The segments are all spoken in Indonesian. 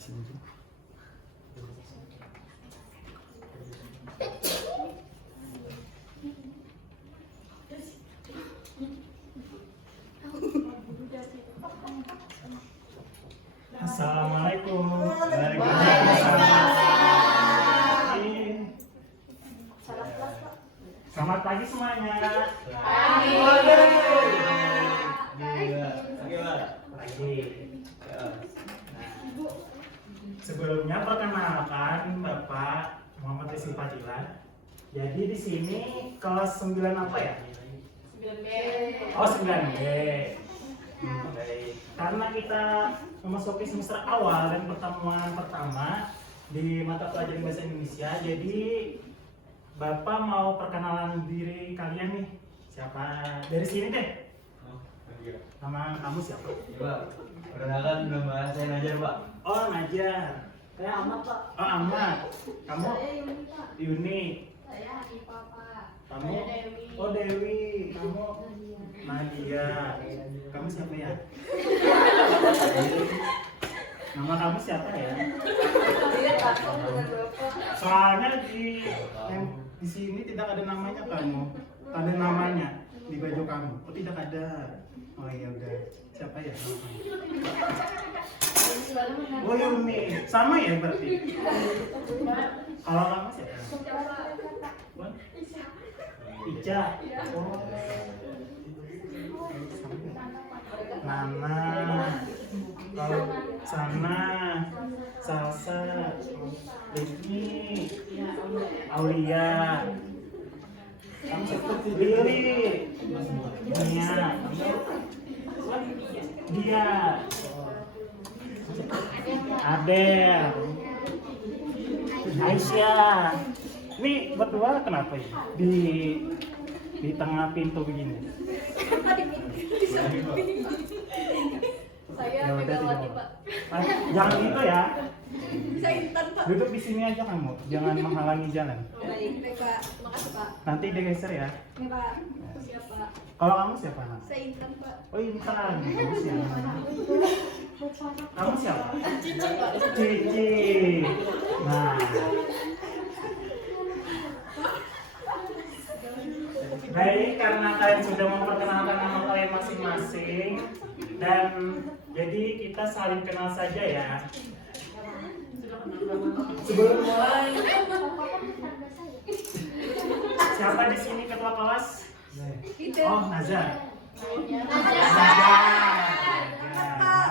Assalamualaikum. Selamat pagi semuanya. Pagi. Sebelumnya perkenalkan Bapak Muhammad Rizky Fadilah. Jadi di sini kelas 9 apa ya? 9B. Oh, 9B. Baik. Karena kita memasuki semester awal dan pertemuan pertama di mata pelajaran bahasa Indonesia, jadi Bapak mau perkenalan diri kalian nih. Siapa? Dari sini deh. Nama kamu siapa? Pak, perkenalkan nama saya Najar, Pak. Oh, Najar. Saya Ahmad, Pak. Oh, Ahmad. Kamu? Saya Yuni, Pak. Yuni. Saya Hanifah, Pak. Kamu? Saya Dewi. Oh, Dewi. Kamu? Nadia. Kamu siapa ya? Nama kamu siapa ya? Saya takut dengan Bapak. Soalnya di sini tidak ada namanya kamu. Ada namanya di baju kamu. Oh, tidak ada. Oh ya udah. Siapa ya namanya? Oh, Yuni. Sama ya berarti. Kalau kamu siapa? Wan? Ica. Oh. Nana. Kalau Sana, Salsa, Rizky, Aulia, Lili, Nia, Dia, Adel, Aisyah. Ini berdua kenapa ya? Di tengah pintu begini. Saya Megawati, Pak. Jangan gitu ya. Bisa Intan, Pak. Duduk di sini aja kamu, jangan menghalangi jalan. Baik, Pak. Makasih, Pak. Nanti digeser ya. Ini, Pak. Siapa? Kalau kamu siapa? Nak? Saya Intan, Pak. Oh, Intan. Kamu siapa? Kamu siapa? Cici, Pak. Cici. Nah. Baik, karena kalian sudah memperkenalkan nama kalian masing-masing dan jadi kita saling kenal saja ya. Sebelum mulai, siapa di sini ketua kelas? Oh, Nazar. Nazar.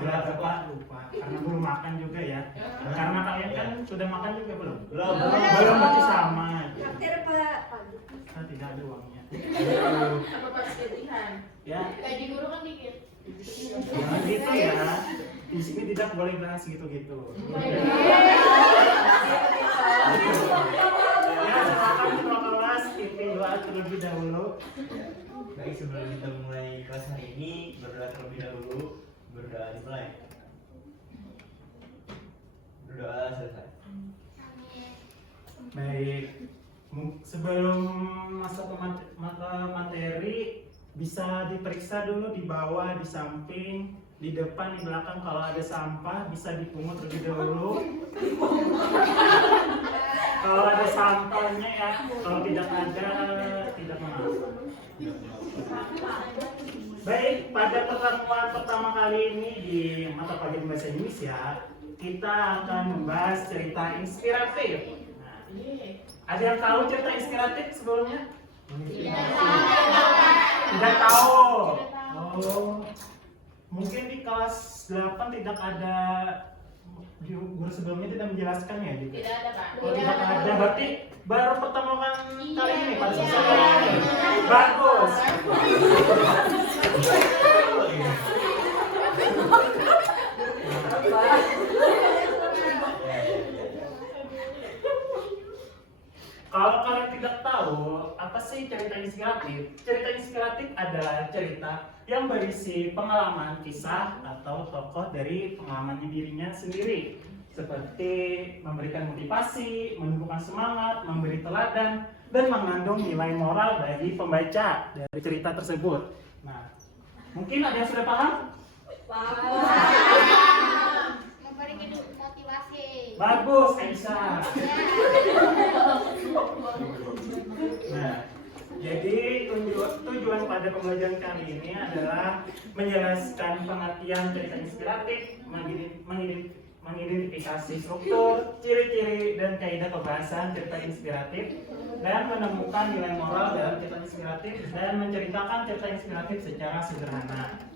Bapak lupa karena belum makan juga ya. Karena kalian kan sudah makan juga belum? Belum berarti sama. Traktir, Pak. Kita tidak ada uangnya. Apa Pak sekalian? Ya, Gaji guru kan dikit. jangan gitu ya. Di sini tidak boleh bahas gitu-gitu. Ya, silakan ketua kelas pimpin doa terlebih dahulu. Baik, sebelum kita mulai kelas hari ini, berdoa terlebih dahulu. Berdoa dimulai. Berdoa selesai. Baik, sebelum masuk ke materi, bisa diperiksa dulu di bawah, di samping, di depan, di belakang. Kalau ada sampah bisa dipungut terlebih dahulu. Kalau ada sampahnya ya, kalau tidak ada, tidak mengapa. Baik, pada pertemuan pertama kali ini di mata pelajaran bahasa Indonesia, kita akan membahas cerita inspiratif. Nah, ada yang tahu cerita inspiratif sebelumnya? Tidak tahu. Oh, mungkin di kelas 8 tidak ada, guru sebelumnya tidak menjelaskan ya juga. Tidak ada, Pak. Oh, tidak ada. Berarti baru pertemuan kali ini pada semester kali ini. Bagus. Kalau kalian tidak tahu apa sih cerita inspiratif? Cerita inspiratif adalah cerita yang berisi pengalaman, kisah, atau tokoh dari pengalamannya dirinya sendiri, seperti memberikan motivasi, menumbuhkan semangat, memberi teladan, dan mengandung nilai moral bagi pembaca dari cerita tersebut. Nah, mungkin ada yang sudah paham? Paham. Memberi motivasi Bagus, Aisyah. Nah, jadi tujuan pada pembelajaran kali ini adalah menjelaskan pengertian cerita inspiratif, mengidentifikasi struktur, ciri-ciri dan kaidah pembahasan cerita inspiratif, dan menemukan nilai moral dalam cerita inspiratif dan menceritakan cerita inspiratif secara sederhana.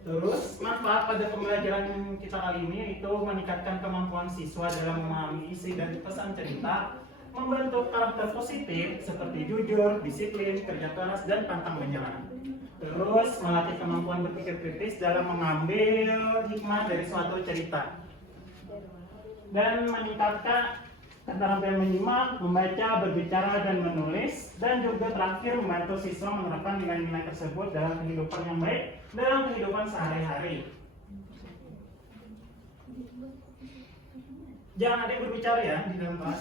Terus manfaat pada pembelajaran kita kali ini itu meningkatkan kemampuan siswa dalam memahami isi dan pesan cerita, membentuk karakter positif seperti jujur, disiplin, kerja keras, dan pantang menyerah. Terus melatih kemampuan berpikir kritis dalam mengambil hikmah dari suatu cerita, dan meningkatkan keterampilan menyimak, membaca, berbicara, dan menulis, dan juga terakhir membantu siswa menerapkan nilai-nilai tersebut dalam kehidupan yang baik dalam kehidupan sehari-hari. Jangan ada yang berbicara ya di dalam kelas.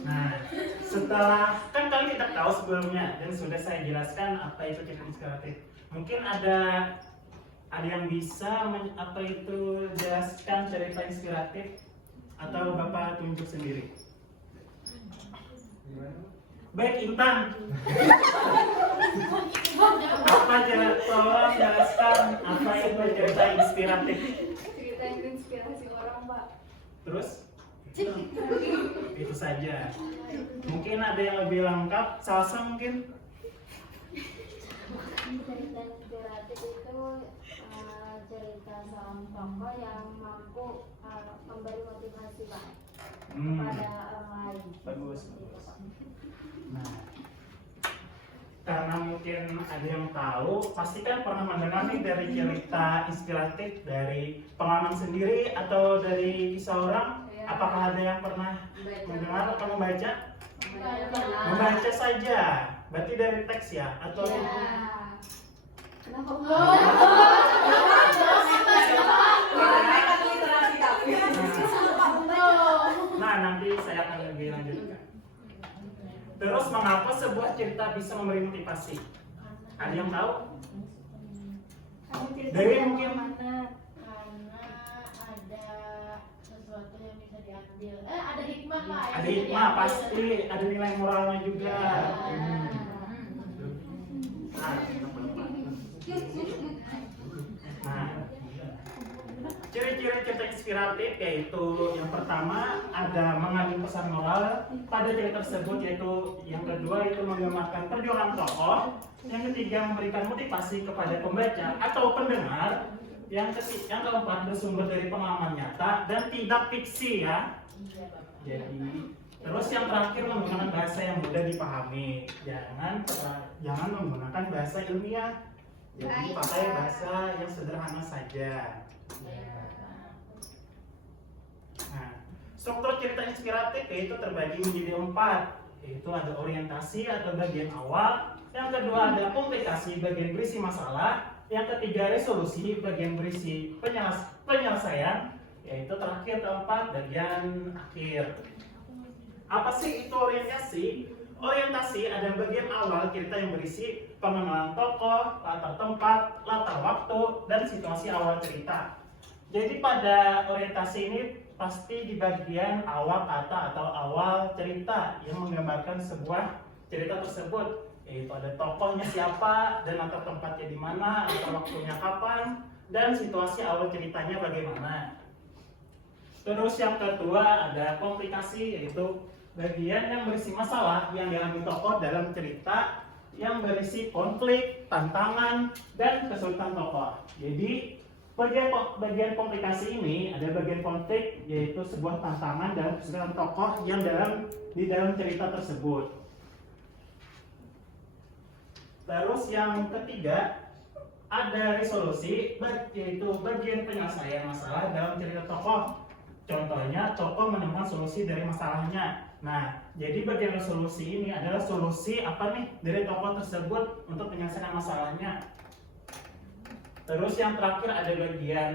Nah, setelah kan kalian tidak tahu sebelumnya dan sudah saya jelaskan apa itu cerita inspiratif. Mungkin ada yang bisa apa itu jelaskan cerita inspiratif atau Bapak tunjuk sendiri? Baik, Intan. Apa tolong jelaskan apa itu cerita inspiratif? Cerita yang inspirasi orang, Pak. Terus? Itu saja. Mungkin ada yang lebih lengkap, Salsa mungkin? Cerita inspiratif itu cerita seorang tokoh yang mampu memberi motivasi Pak kepada orang lain. Bagus. Nah, karena mungkin ada yang tahu, pasti kan pernah mendengar nih dari cerita inspiratif dari pengalaman sendiri atau dari kisah orang. Apakah ada yang pernah mendengar atau membaca? Membaca saja. Berarti dari teks ya? Atau Kenapa nah, nanti saya akan lebih lanjutkan. Terus mengapa sebuah cerita bisa memberi motivasi? Ada yang tahu? Dari mungkin karena ada sesuatu yang bisa diambil. Ada hikmah Pak. ada hikmah, pasti ada nilai moralnya juga. Nah, ciri-ciri cerita inspiratif yaitu yang pertama ada mengandung pesan moral pada cerita tersebut, yaitu yang kedua itu menggambarkan perjuangan tokoh, yang ketiga memberikan motivasi kepada pembaca atau pendengar, yang keempat bersumber dari pengalaman nyata dan tidak fiksi ya. Jadi terus yang terakhir menggunakan bahasa yang mudah dipahami, jangan menggunakan bahasa ilmiah. Jadi pakai bahasa yang sederhana saja. Nah, struktur cerita inspiratif yaitu terbagi menjadi 4, yaitu ada orientasi atau bagian awal, yang kedua ada komplikasi bagian berisi masalah, yang ketiga resolusi bagian berisi penyelesaian, yaitu terakhir keempat bagian akhir. Apa sih itu orientasi? Orientasi ada bagian awal cerita yang berisi pengenalan tokoh, latar tempat, latar waktu, dan situasi awal cerita. Jadi pada orientasi ini pasti di bagian awal kata atau awal cerita yang menggambarkan sebuah cerita tersebut, yaitu ada tokohnya siapa dan latar tempatnya di mana, latar waktunya kapan, dan situasi awal ceritanya bagaimana. Terus yang kedua ada komplikasi, yaitu bagian yang berisi masalah yang dialami tokoh dalam cerita yang berisi konflik, tantangan, dan kesulitan tokoh. Jadi bagian komplikasi ini ada bagian konflik, yaitu sebuah tantangan dalam kesulitan tokoh yang di dalam cerita tersebut. Terus yang ketiga ada resolusi, yaitu bagian penyelesaian masalah dalam cerita tokoh. Contohnya tokoh menemukan solusi dari masalahnya. Nah, jadi bagian resolusi ini adalah solusi apa nih dari tokoh tersebut untuk menyelesaikan masalahnya. Terus yang terakhir ada bagian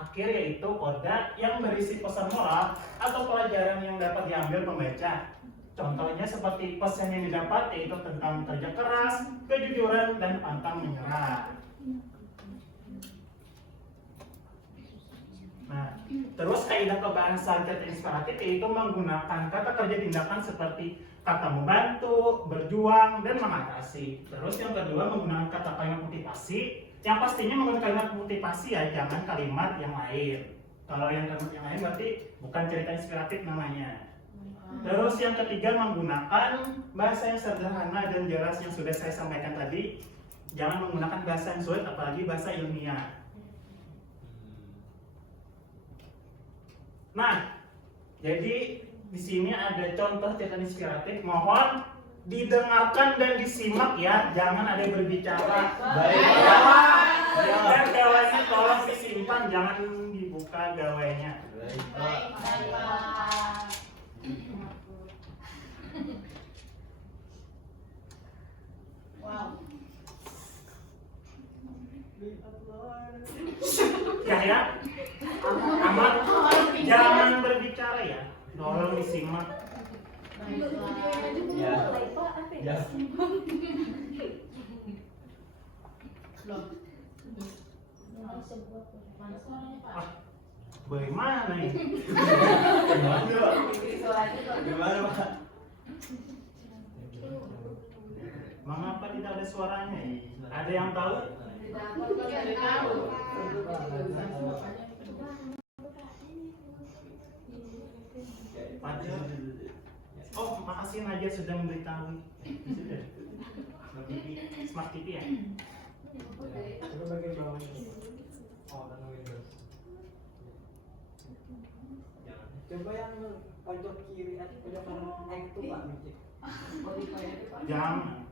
akhir yaitu koda yang berisi pesan moral atau pelajaran yang dapat diambil pembaca. Contohnya seperti pesan yang didapat yaitu tentang kerja keras, kejujuran, dan pantang menyerah. Nah, terus kaidah kebahasaan cerita inspiratif yaitu menggunakan kata kerja tindakan seperti kata membantu, berjuang, dan mengatasi. Terus yang kedua menggunakan kata kalimat motivasi, yang pastinya menggunakan kalimat motivasi ya, jangan kalimat yang lain. Kalau yang kalimat yang lain berarti bukan cerita inspiratif namanya. Terus yang ketiga menggunakan bahasa yang sederhana dan jelas yang sudah saya sampaikan tadi. Jangan menggunakan bahasa yang sulit apalagi bahasa ilmiah. Nah, jadi di sini ada contoh cerita inspiratif. Mohon didengarkan dan disimak ya, jangan ada yang berbicara. Baik. Dan gawainya tolong disimpan, jangan dibuka gawainya. Baik, Pak. Baik, baik, Pak. Wow. Ya, aman, jangan berbicara ya, tolong disimak. Baik, Pak. Ya. Ya. Loh. Ini sebuah mana suaranya, Pak? Ah, bagaimana ini? Gimana, Pak? Mengapa tidak ada suaranya? Ada yang tahu? Tidak tahu. Padahal. Oh, makasih Nadia sudah memberitahu. Sudah. Smart TV ya? Coba bagian bawahnya. Oh, dan Windows. Coba yang pojok kiri, pojok kanan itu Pak, Spotify itu Pak. Jangan.